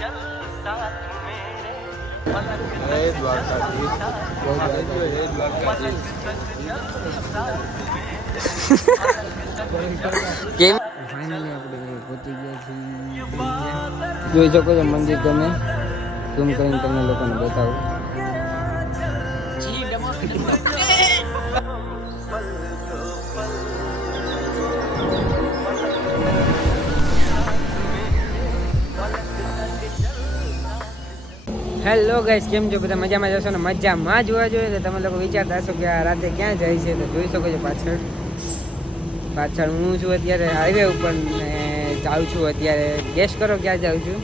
કેમ ફાઇનલી આપણે પહોંચી ગયા છીએ. જોઈ શકો છો મંદિર તમે ઝૂમ કરીને તમને લોકોને બતાવું. હેલો ગાઈસ, કેમ છો બધા? મજામાં જશો ને? મજામાં જોવા જોઈએ તો તમે લોકો વિચારતા હશો કે આ રાતે ક્યાં જાય છે, તો જોઈ શકો છો પાછળ હું છું અત્યારે હાઈવે ઉપર ને જાઉં છું. અત્યારે ગેસ કરો ક્યાં જાઉં છું.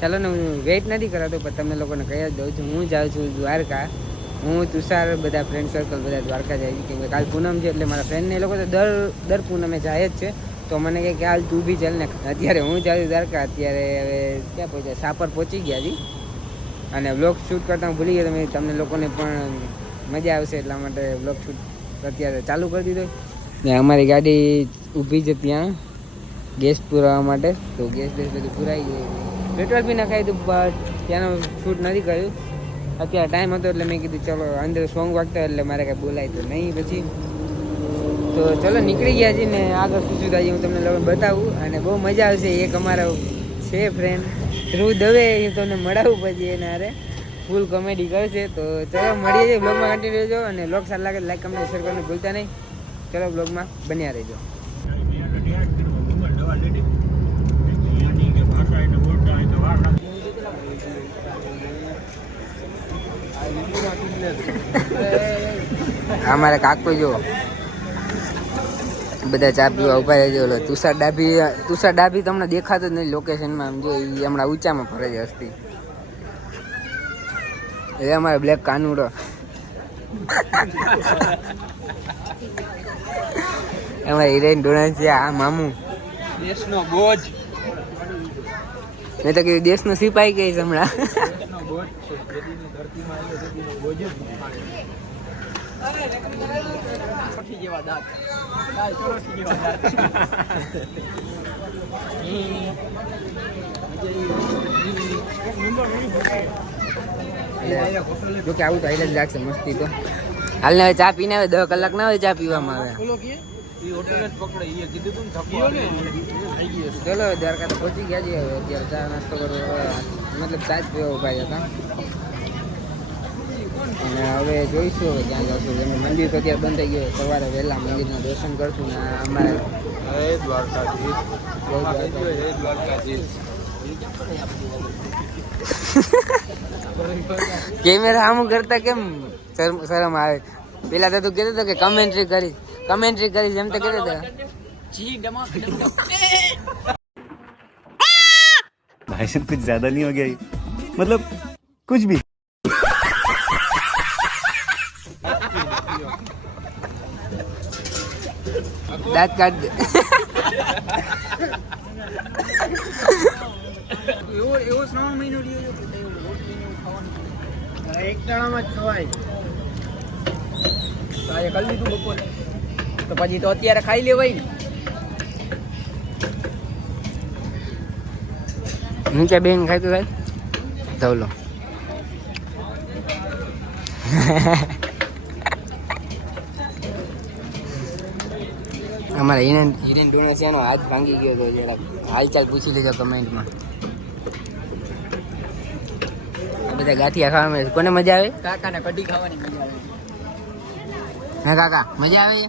ચાલો ને, હું વેઇટ નથી કરાતો પણ તમને લોકોને કહી જ દઉં છું. હું જાઉં છું દ્વારકા. હું તુષાર બધા ફ્રેન્ડ સર્કલ બધા દ્વારકા જાય છે, કેમ કે કાલ પૂનમ છે એટલે મારા ફ્રેન્ડને એ લોકો તો દર પૂનમે જાય જ છે. તો મને કહે કે હાલ તું બી ચાલ ને. અત્યારે હું જાઉં છું દ્વારકા. અત્યારે હવે ક્યાં પહોંચ્યા? સાપર પહોંચી ગયા છીએ અને વ્લોગ શૂટ કરતા હું ભૂલી ગયો. તમને લોકોને પણ મજા આવશે એટલા માટે વ્લોગ શૂટ અત્યારે ચાલુ કરી દીધો. ને અમારી ગાડી ઊભી છે ત્યાં ગેસ પુરાવવા માટે. તો ગેસ બધું પુરાઈ ગયું, પેટ્રોલ બી નખાઈ હતું, બટ ત્યાંનું શૂટ નથી કર્યું. અત્યારે ટાઈમ હતો એટલે મેં કીધું ચલો, અંદર સોંગ વાગતા એટલે મારે કાંઈ બોલાય તો નહીં પછી. તો ચલો નીકળી ગયા છીએ ને આગળ શું શું થાય હું તમને લોકો બતાવું. અને બહુ મજા આવશે. એક અમારો છે ફ્રેન્ડ ધ્રુવ દવે, એ તમને મળાવું પછી એને અરે ફૂલ કોમેડી કરશે. તો ચલો મળીએ છીએ, બ્લોગમાં કન્ટિન્યુ રહેજો. અને બ્લોગ સારા લાગે લાઈક કમેન્ટ શેર કરવાનું ભૂલતા નહીં. ચલો બ્લોગમાં બન્યા રહેજો. અમારે કાકો જો બધા ચા પીવા ઉભા રહેજો. તુષાર ડાભી તમને દેખાતો જ નહીં લોકેશનમાં. આમ જો એ હમણાં ઊંચામાં ફરે છે હસ્તી. એ અમારે બ્લેક કાનુડો. એમાં હિરેન ડોના છે આ મામું, દેશનો બોજ. મેં તો કીધું દેશનો સિપાહી કહીશ હમણાં. જો કે આવું તો હાઈલ જ લાગશે મસ્તી. તો હાલ ને હવે ચા પીને આવે, 10 કલાક ના હોય ચા પીવામાં આવે. ચલો દ્વારકા તો પહોંચી ગયા છીએ. હવે અત્યારે ચા નાસ્તો કરવા મતલબ ચા જ પીવા ઉભા હતા. અને હવે જોઈશું હવે ક્યાં જશું. એમ મંદિર તો અત્યારે બંધ થઈ ગયું. સવારે વહેલા મંદિરના દર્શન કરશું ને અમારે કેમેરા આમ કરતા કેમ શરમ આવે? પેલા તો તું કહેતો હતો કે કમેન્ટ્રી કરીશ એમ તો કહેતો હતો. भाई साहब कुछ ज्यादा नहीं हो गया? मतलब कुछ भी. દાંત કાઢ દે. એવો શ્રાવણ મહિનો રહ્યો છે, એક ટાણામાં જ ખવાય. આજે કરી લીધું બપોરે તો પછી તો અત્યારે ખાઈ લેવાય ને. નીચે બેન ખાઈ ભાઈ ધવલો. અમારા હિરેન ડોનેશિયાનો હાથ ભાંગી ગયો હતો. જરાક હાલચાલ પૂછી લેજો કમેન્ટમાં. બધા ગાંઠિયા ખાવામાં કોને મજા આવે? કાકાને કઢી ખાવાની મજા આવે. હા કાકા મજા આવે?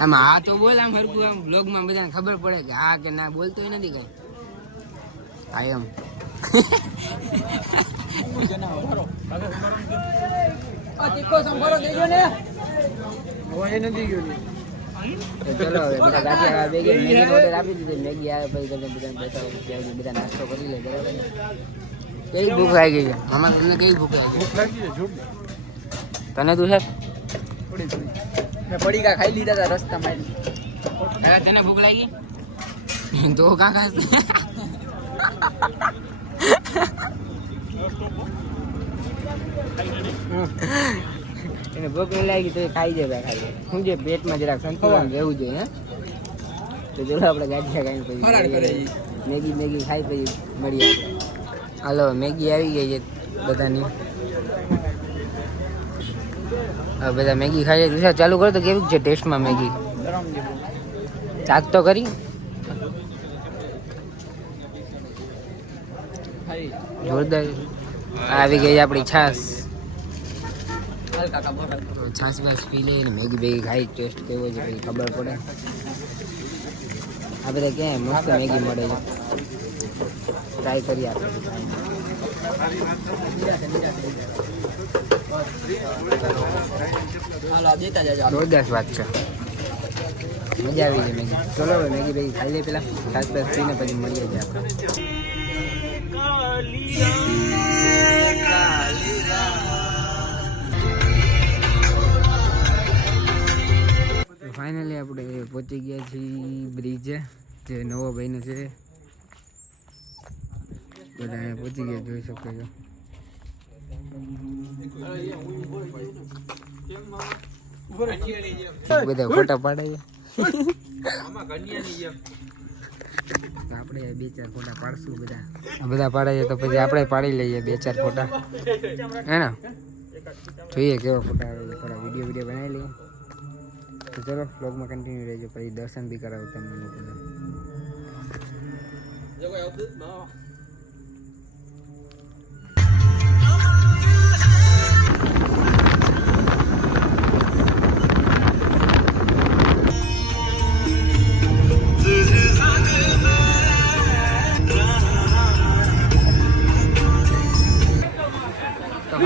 આમાં હા તો બોલ, આમ હરકું આમ બ્લોગમાં બધાને ખબર પડે કે હા કે ના. બોલતો નથી કઈ. હા એમ ચલો હવે બધા ગાંઠિયા મેગી ઓર્ડર આપી દીધી. મેગી આવે પછી તમને બધાને બતાવો. બધા નાસ્તો કરી લે બરાબર ને. કેવી ભૂખ લાગી છે આમાં? તમને કેવી ભૂખ લાગી છે? તને તું છે પડીકા ખાઈ લીધા હતા રસ્તામાં. તને ભૂખ લાગી તો કાકા એને ભૂખ નહીં લાગી તો ખાઈ જાય. ખાઈ જાય શું છે પેટમાં જરાક સંતુલન રહેવું જોઈએ. તો ચલો આપણે ગાંઠિયા ખાઈને પછી મેગી ખાઈ પછી મળીએ આપણે. હાલો મેગી આવી ગઈ છે બધાની. હવે બધા મેગી ખાઈ છે. ચાલુ કરો તો કેવી છે ટેસ્ટમાં મેગી? ચાક તો કરી. જોરદાર. આવી ગઈ આપણી છાસ. છાસ બાસ પી લઈને મેગી બેગી ખાઈ ટેસ્ટ કેવો છે પછી ખબર પડે. આ બધા ક્યાંય મસ્ત મેગી મળે છે, ટ્રાય કરીએ આપણે. જોરદાર સ્વાદ છે, મજા આવી ગઈ મેગી. ચલો હવે મેગી બેગી ખાઈ લઈએ પેલા, છાસ બાસ પીને પછી મળીએ છીએ આપણે. ફાઇનલી આપણે પહોંચી ગયા છીએ બ્રિજે, જે નવો બન્યો છે. બધા અહીંયા પહોંચી ગયા, જોઈ શકો છો. બધા ફોટા પાડે છે. આપણે બે ચાર ફોટા પાડશું. બધા પાડે છે તો પછી આપણે પાડી લઈએ બે ચાર ફોટા, હે ને? જોઈએ કેવા ફોટા આવે, થોડા વિડીયો બનાવી લઈએ. તો ચલો બ્લોગમાં કન્ટિન્યુ રહેજો, પછી દર્શન બી કરાવું તમને લોકોને.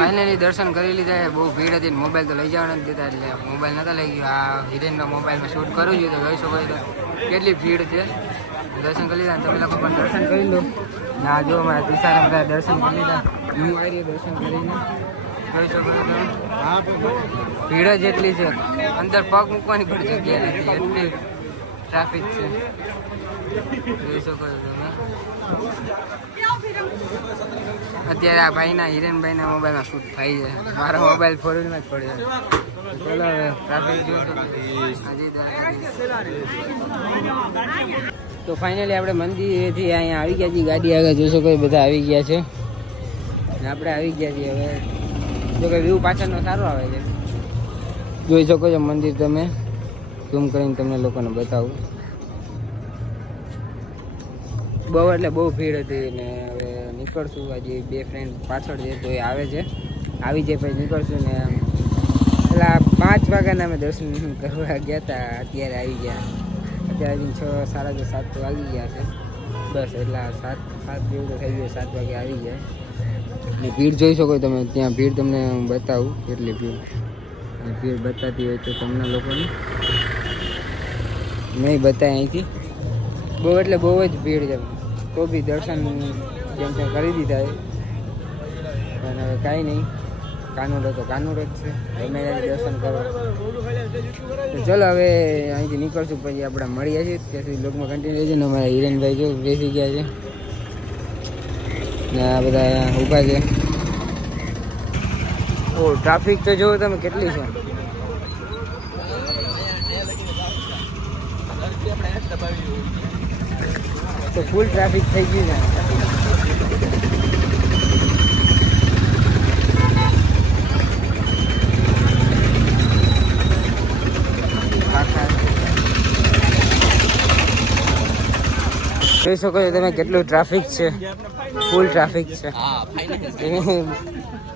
ફાઇનલી દર્શન કરી લીધા. બહુ ભીડ હતી, મોબાઈલ તો લઈ જવાના નથી દેતા, એટલે મોબાઈલ નહોતા લઈ ગયો. આ હિરેનનો મોબાઈલમાં શૂટ કરું છું તો જોઈ શકો છો કેટલી ભીડ છે. દર્શન કરી લીધા, તમે લોકો પણ દર્શન કરી લો. ના જો મારા તુષારે બધા દર્શન કરી લીધા. હું આવી રહ્યો દર્શન કરીને, જોઈ શકો છો તમે. ભીડ જ એટલી છે, અંદર પગ મૂકવાની પણ જગ્યા નથી, એટલી ટ્રાફિક છે. જોઈ શકો છો તમે. અત્યારે આ ભાઈના હિરેનભાઈના મોબાઈલમાં શૂટ થાય છે, મારો મોબાઈલ ફોરવ્હીલમાં જ પડ્યો. ચલો હવે ટ્રાફિક જોઈશું. તો ફાઇનલી આપણે મંદિરેથી અહીંયા આવી ગયા છીએ. ગાડી આગળ જોઈ શકો બધા આવી ગયા છે ને આપણે આવી ગયા છીએ. હવે જો કે વ્યૂ પાછળનો સારો આવે છે, જોઈ શકો છો મંદિર. તમે ઝૂમ કરીને તમને લોકોને બતાવું. બહુ એટલે બહુ ભીડ હતી ને હવે નીકળશું. હજી બે ફ્રેન્ડ પાછળ છે તો એ આવે છે, આવી જાય પછી નીકળશું. ને પેલા 5 વાગ્યાના અમે દર્શન કરવા ગયા હતા, અત્યારે આવી ગયા. અત્યારે હજી 6 સાડા 6 7 તો વાગી ગયા છે બસ. એટલા 7 જેવું તો થઈ ગયું, 7 વાગે આવી ગયા. ને ભીડ જોઈ શકો તમે ત્યાં. ભીડ તમને હું બતાવું કેટલી ભીડ બતાતી હોય તો તમને લોકોને નહીં બતાય અહીંથી. બહુ એટલે બહુ જ ભીડ છે, તો બી દર્શન જેમ તેમ કરી દીધા છે. અને હવે કાંઈ નહીં, કાનુડો તો કાનુડો જ છે, ગમે ત્યારે દર્શન કરો. તો ચલો હવે અહીંથી નીકળશું, પછી આપણે મળીએ છીએ. ત્યાં સુધી લોકમાં કન્ટિન્યુ છે ને. અમારા હિરેનભાઈ જો બેસી ગયા છે ને આ બધા ઊભા છે. ઓ ટ્રાફિક તો જોવો તમે કેટલી છે. તો ફૂલ ટ્રાફિક થઈ ગયું છે. જોઈ શકો છો તમે કેટલું ટ્રાફિક છે, ફૂલ ટ્રાફિક છે.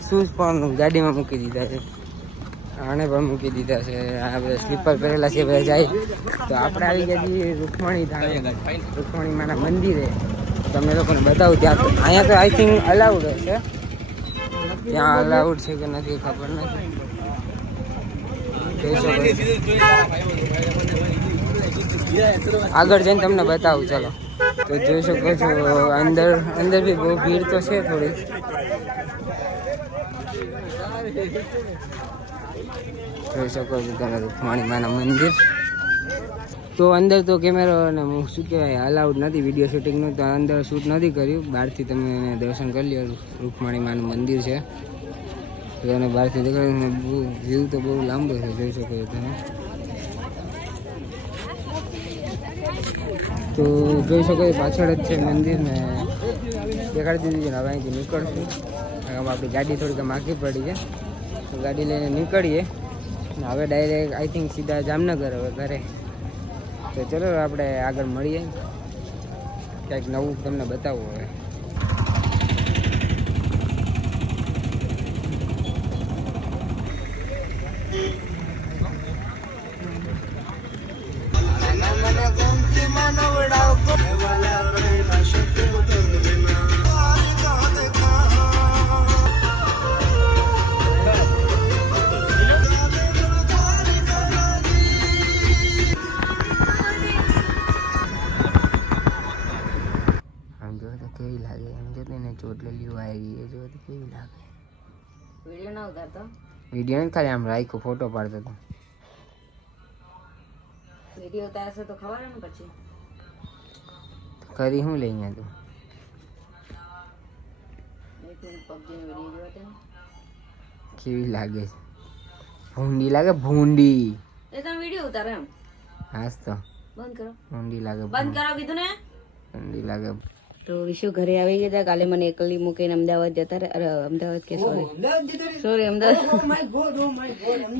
શૂઝ પણ ગાડીમાં મૂકી દીધા છે, આને પણ મૂકી દીધા છે. આ બધા સ્લીપર પહેરેલા છે, બધા જાય. તો આપણે આવી ગયા છીએ રૂકમણી ધામે, રૂકમણી માના મંદિરે. તમને લોકોને બતાવું ત્યાં. અહીંયા તો આઈ થિંક અલાઉડ હશે, ત્યાં અલાઉડ છે કે નથી ખબર નથી. આગળ જઈને તમને બતાવું. ચલો તો જોઈ શકો છો અંદર બી બહુ ભીડ તો છે થોડી. જોઈ શકો છો તમે રૂકમણી માના મંદિર. તો અંદર તો કેમેરો ને શું કહેવાય અલાઉડ નથી વિડીયો શૂટિંગનું, તો અંદર શૂટ નથી કર્યું. બહારથી તમે એને દર્શન કરી લો. રૂકમણી માનું મંદિર છે તો એને બહારથી દેખાડીને બહુ વ્યૂ તો બહુ લાંબો છે, જોઈ શકો છો તમે. તો જોઈ શકો છો પાછળ જ છે મંદિર ને દેખાડી દીધું છે ને હવે અહીંથી નીકળશું. આપણી ગાડી થોડીક આમ આખી પડી છે તો ગાડી લઈને નીકળીએ ને હવે ડાયરેક્ટ આઈ થિંક સીધા જામનગર હવે ઘરે. તો ચલો આપણે આગળ મળીએ, કંઈક નવું તમને બતાવું હવે. કેવી લાગે એમ જો ને ચોટલેલીઓ આવી એ જો તો કેવી લાગે. વિડીયો ના ઉતારતો, વિડીયો ને ખાલી આમ રાખ્યો ફોટો પાડતો હતો. વિડીયો ઉતારશે તો ખબર ને પછી કરી હું લઈ અહીંયા તું પબજી નો વિડીયો જોયો ને કેવી લાગે. ભૂંડી લાગે ભૂંડી. એ તમે વિડીયો ઉતારે એમ હાસ તો બંધ કરો. ભૂંડી લાગે બંધ કરો કીધું ને. ભૂંડી લાગે. તો વિશુ ઘરે આવી ગયા. કાલે મને એકલી મૂકીને અમદાવાદ જતા રહે. અરે અમદાવાદ કે સોરી અમદાવાદ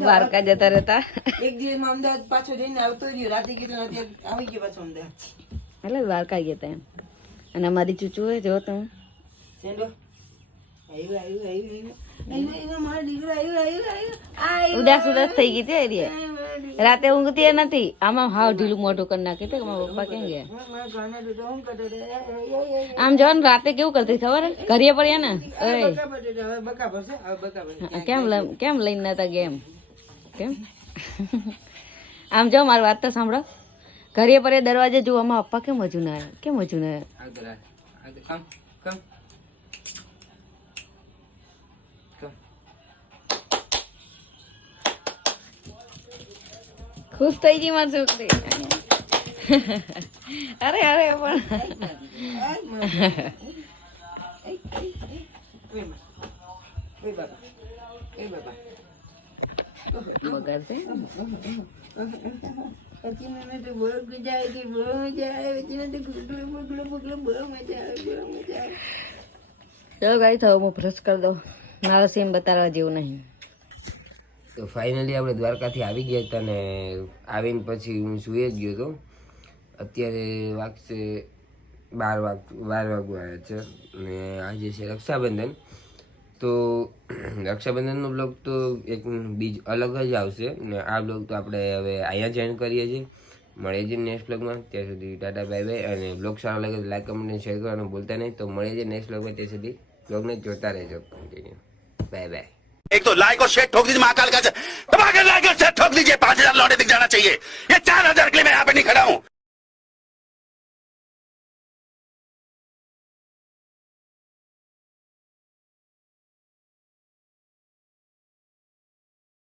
દ્વારકા જતા રહેતા. એક દિવસમાં અમદાવાદ પાછો જઈને આવતો રહ્યો. રાતે કીધું આવી ગયો પાછો અમદાવાદ. એટલે દ્વારકા ગયા હતા એમ. અને અમારી ચૂચુ હોય જો તમે સેન્ડો આવ્યું ઉદાસ ઉદાસ થઈ ગઈ હતી એરિયા. રાતે ઊંઘતી નથી. આમાં હાવ ઢીલું મોઢું કરી નાખી હતું. મારા પપ્પા કેમ ગયા આમ જો ને રાતે કેવું કરતી ખબર ઘરે પડ્યા ને કેમ લઈને નતા ગયા એમ કેમ આમ જો મારી વાત તો સાંભળો. ઘરે પડ્યા દરવાજે જોવામાં પપ્પા કેમ હજુ ના આવ્યા કેમ હજુ ના આવ્યા. ખુશ થઈ ગઈ મારી છોકરી. અરે અરે પણ બગાડશે. પછી મને તો બહુ મજા આવી. બહુ મજા આવે. પછી મને તો બહુ મજા આવે. ચલો ગાઈ થયો હું બ્રશ કરી દઉં. મારો સીમ બતાવવા જેવું નહીં. તો ફાઇનલી આપણે દ્વારકાથી આવી ગયા હતા ને આવીને પછી હું સૂઈ જ ગયો હતો. અત્યારે વાગશે 12 વાગવા છે ને આજે છે રક્ષાબંધન. તો રક્ષાબંધનનો બ્લોગ તો એક બીજ અલગ જ આવશે ને આ બ્લોગ તો આપણે હવે અહીંયા જોઈન કરીએ છીએ. મળીએ છીએ નેક્સ્ટ બ્લોગમાં. ત્યાં સુધી ટાટા બાય બાય. અને બ્લોગ સારો લાગે તો લાઈક કમેન્ટ શેર કરવાનું ભૂલતા નહીં. તો મળીએ છીએ નેક્સ્ટ બ્લોગમાં. ત્યાં સુધી બ્લોગને જોતા રહેજો કન્ટિન્યુ. Bye bye. एक तो लाइक और शेयर ठोक दीजिए महाकाल का दबाकर लाइक और शेयर ठोक दीजिए 5000 लौटे दिख जाना चाहिए. ये 4000 के लिए मैं यहाँ पे नहीं खड़ा हूँ.